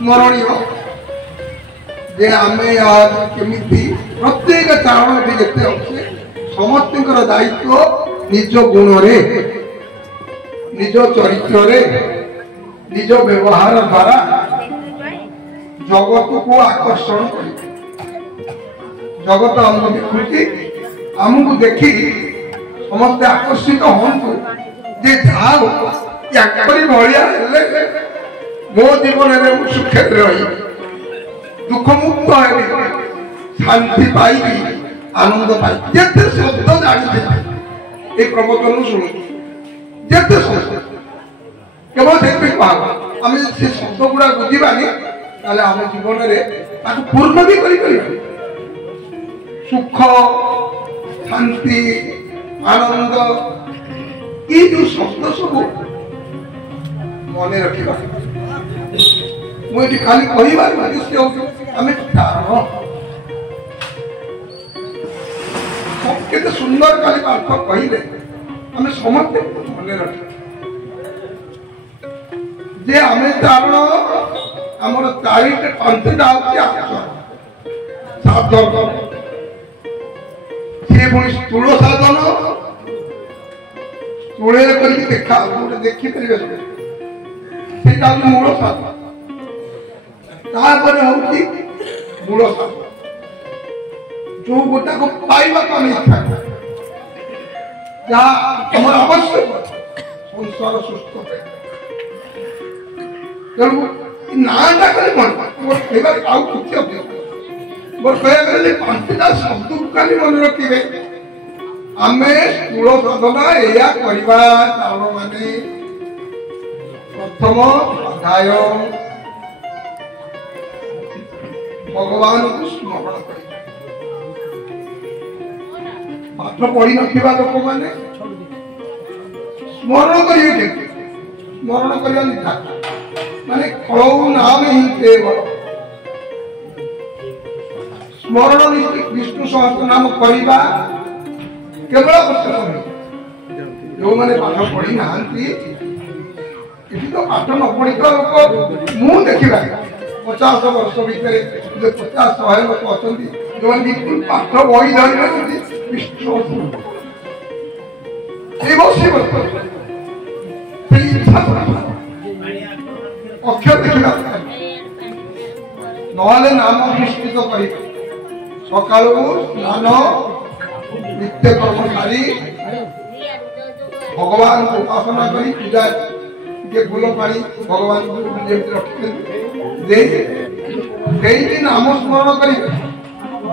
स्मरणीय जे आमे आज केमिति प्रत्येक चारण जिते अच्छे समस्त दायित्व निज गुण रे निज चरित्र रे निज व्यवहार द्वारा जगत को आकर्षण कर जगत आमको देखुची आमको देखी समस्त आकर्षित हूँ जे जाओ याकरी भलिया मो जीवन में सुखे रही दुख मुक्त है शांति पाई आनंद पाई जिते शब्द जानी ये प्रवचन शुणु जिते शब्द केवल से आम से शब्द गुड़ा बुझानी आम जीवन में पूर्ण भी कर सुख शांति आनंद ये जो शब्द सब मन रखा मुझे खाली कहबार उद्देश्य आम केते सुंदर खाली पाठ कहले आम समस्त मन रख जे आम कारण आमर चारिटे पांचटा साधन सी पुणी स्थूल साधन स्थूल देखा गोटे देखिपारे से मूल साधन तापर हूँ मूल साधन जो गोटा को पाइबा को इच्छा जहाँ आवश्यक संसार सुस्थ तेणु नाटा कल कहबार आउ कि मोर कह पांचटा शब्द खाली मन रखिए आम स्थूल साधना या कारण माने प्रथम अध्याय भगवान को स्मरण कर पाठ पढ़ी ना लोक मैंने स्मरण करेंगे स्मरण करवा लिखा माने कलौ नाम ही केवल स्मरण विष्णु सहस्रनाम करवा केवल जो मैंने पाठ पढ़ी ना तो पाठ न पढ़ी तो लोक मु देखा 50 वर्ष भितर 50-100 लोक अच्छा जो बिल्कुल पाठ बही धरी विष्णु अक्षर देखा नहले नाम निश्चित कर सका स्नान नित्य कर्म सारी भगवान को उपासना करी पूजा के फूल पानी भगवान को रखी नाम स्मरण कर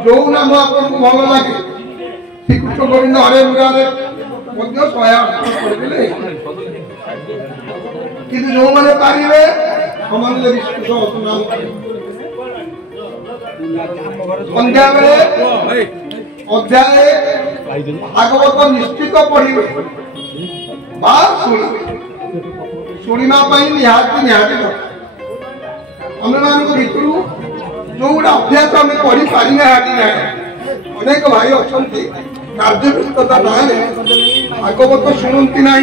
जो नाम आपको भल लगे श्रीकृष्ण गोविंद हरे मुरारे 108 किंतु जो मैंने पारे समाज विष्णु नाम संध्या बेले अध्याय भागवत निश्चित पढ़े शुणा निहाती निहाती आम मान भितर जो गोटे अभ्यास आम पढ़ी पारि ना अनेक भाई अच्छा कार्य व्यस्तता ना भागवत शुणती ना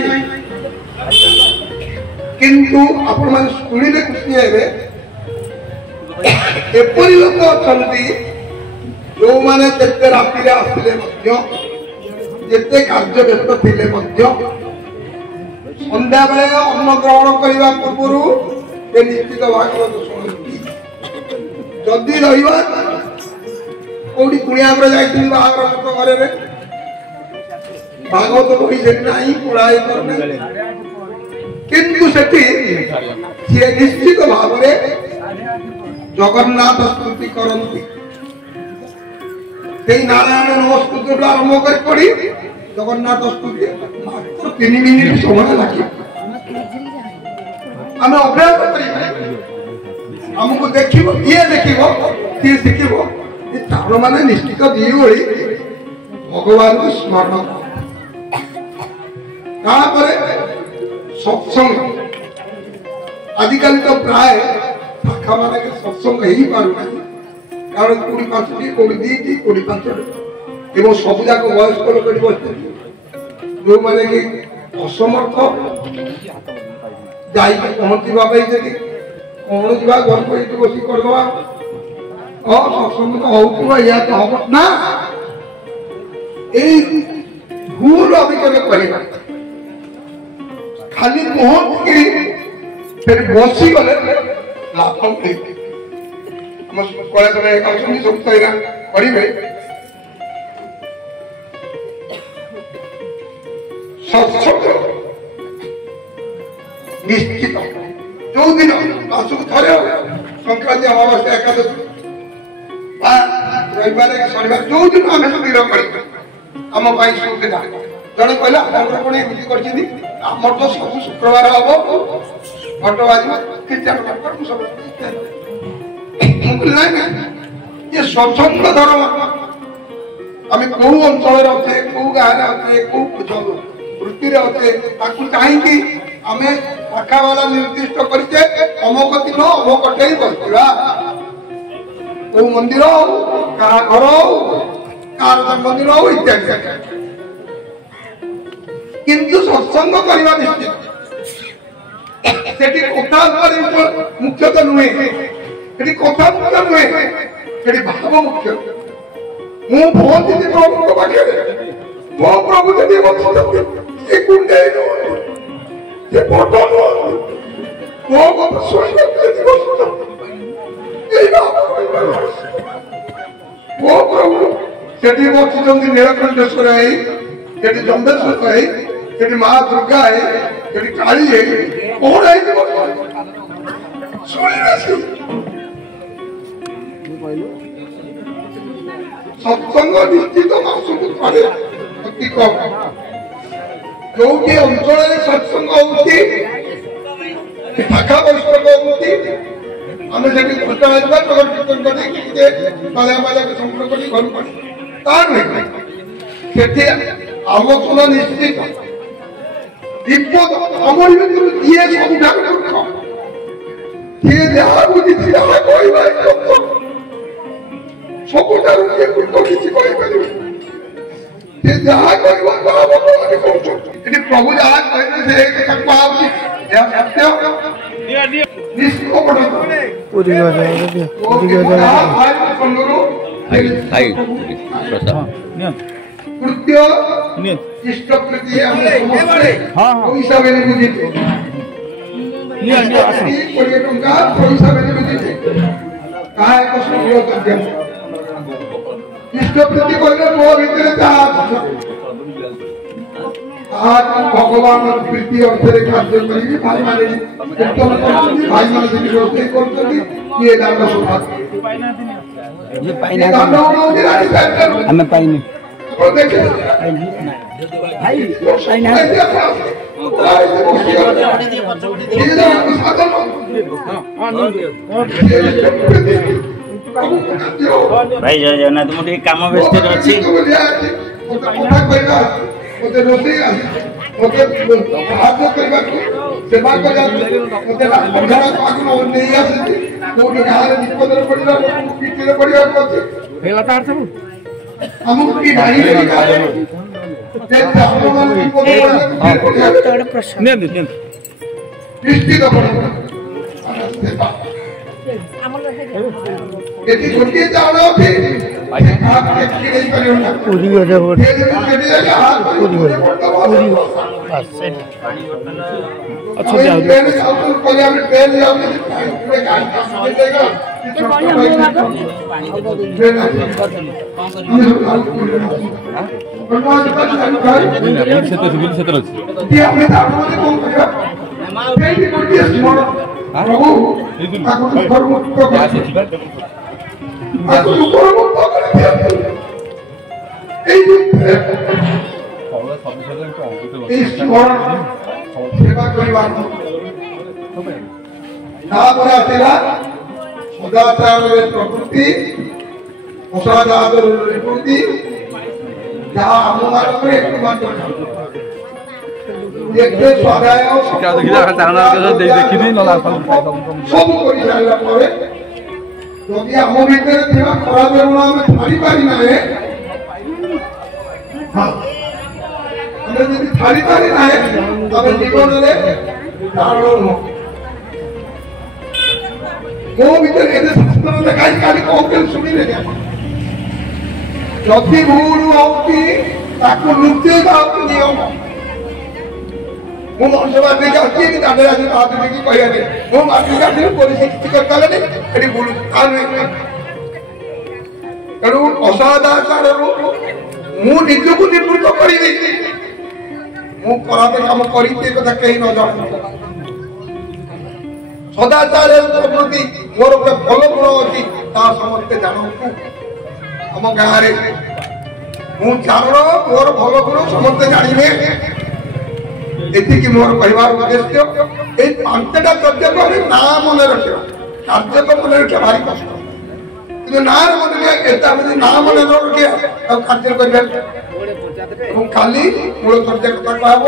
किंतु आपण मान शुणिले खुशी हे एपरी लोक अच्छा जो मैंने जिते राति आसते जिते कार्य व्यस्त थे संध्या बेले अन्न ग्रहण करने पूर्व ये निश्चित भागवत शुणती जदि रही कुणिया बाहर घर में भागवत बही से पुराई किंतु से निश्चित भाव जगन्नाथ स्तुति करती नारायण नमस्कृति आरंभ कर पढ़ी जगन्नाथ स्तुति मात्र 3 मिनिट समय लगे आम अभ्यास करमको देख किए शिखब चार मैंने निश्चित दी भगवान को स्मरण सत्संग आजिकल तो प्राय शाखा मान सत्संग हो पारना कारण 25टी 22टी 25 एवं सब जाक वयस्क लोक बस जो मैंने कि असमर्थ जा पहुंचा कौन जा घर को ये बस करदवा सत्संग तो हो या तो हम ना भूल अभी केवे करबा खाली पहुंच के फिर बसी गले लाभ हम कॉलेज में काउंसिलिंग सब तैयार करिवे सत्संग निश्चित जो दिन मासुक थरे संक्रांति अमावास्या एकादशी रविवार शनिवार जो दिन आम सब निरव कर आम सुविधा जड़े कहला कौन एमती कर तो सब शुक्रवार हम घट बाज कीर्तन ये सत्संग धर्म आम कौ अंचल अच्छे कौ गाँव अच्छे कौ वृत्ति अच्छे कहीं आम शाखा वाला निर्दिष्ट करके अमुक दिन अमुक ही बसवा कौ मंदिर क्या घर क्या मंदिर इत्यादि किंतु सत्संग करवा निश्चित सेठी कथा मुख्य तो नुहे सेठी कथा मुख्य नुहे सेठी भाव मुख्य मु पहुंची प्रभु पाखे मो प्रभु सेठी बसुଛନ୍ତି ये कुंडे ये फोटो मो कथा सुनिବାକୁ सेठी बसुଛନ୍ତି एई बात मो प्रभु सेठी बसुଛନ୍ତି नीलकंठेश्वर है सेठी जम्बेश्वर है सेठी मां दुर्गा है सेठी काली है कौन है सत्संग निश्चित मासुक थरे अति कम जो अंचल सत्संग होती शाखा वैष्णव होती आम से घंटा बाजवा नगर कीर्तन करके संपर्क कर घर पर आलोचना निश्चित विपद अमर भर किए सबुठार मूर्ख किए जहाँ बुझी सबुठार किए मूर्ख किसी जहाँ प्रभु जहाँ कहते कृत्य इष्ट प्रति पैसा बेले बुझे कोड़े टंका पैसा बेले बुझे कहा एक संग्रह द्रव्य इष्ट प्रति कहले मो भीतर भगवान प्रीति अर्थ कार्य करी भाई माने भाई माने रोषे कर दान सौभाग्य पाइनी भाई जय जगन्नाथ मुझे काम व्यस्त अच्छी सेवा सदाचार प्रकृति प्रकृति जहाँ आम जदि आम भीतर खराब गुण आम छाड़ी पारि ना छाड़ी पारि ना जीवन में ମୋ ଭିତରେ ଏତେ ଶାସ୍ତ୍ର ଲେଖାଇ କାଲି କହୁଥିଲି ଶୁଣିଲେ ଯଦି ଭୁଲ ହଉଛି ତାକୁ ଲୁଚେଇବା ହଉଛି ନିୟମ। ମୁଁ ମଣିଷ ବାଧିକି ଆସିଛି ଦାଣ୍ଡରେ ଆସି ହାତ ଦେଇକି କହିବାନି ମୁଁ ବାଧିକି ଆସିଲି ପୋଲିସ କିଛି କରିପାରିଲେନି ଏଠି ଭୁଲ ତେଣୁ ଅସଦାଚାରରୁ ମୁଁ ନିଜକୁ ନିବୃତ୍ତ କରିବି। ମୁଁ ଖରାପ କାମ କରିଛି କଥା କେହି ନ ଜାଣନ୍ତୁ। ସଦାଚାର ପ୍ରତି ମୋର ଗୋଟେ ଭଲ ଗୁଣ ଅଛି ତାହା ସମସ୍ତେ ଜାଣନ୍ତୁ। ଆମ ଗାଁରେ ମୁଁ ଚାରଣ ମୋର ଭଲ ଗୁଣ ସମସ୍ତେ ଜାଣିବେ ଏତିକି ମୋର କହିବାର ଉଦ୍ଦେଶ୍ୟ। ଏଇ 5ଟା କାର୍ଯ୍ୟକୁ ଆମେ ନାଁ ମନେ ରଖିବା। କାର୍ଯ୍ୟ ତ ମନେ ରଖିବା ଭାରି କଷ୍ଟ କିନ୍ତୁ ନାଁ ମନେ ଏତେ ଆମେ ଯଦି ନାଁ ମନେ ନ ରଖିବା ଆଉ କାର୍ଯ୍ୟ କରିବା। କାଲି ମୂଳ ଚର୍ଚ୍ଚା କଥା କୁହାହବ।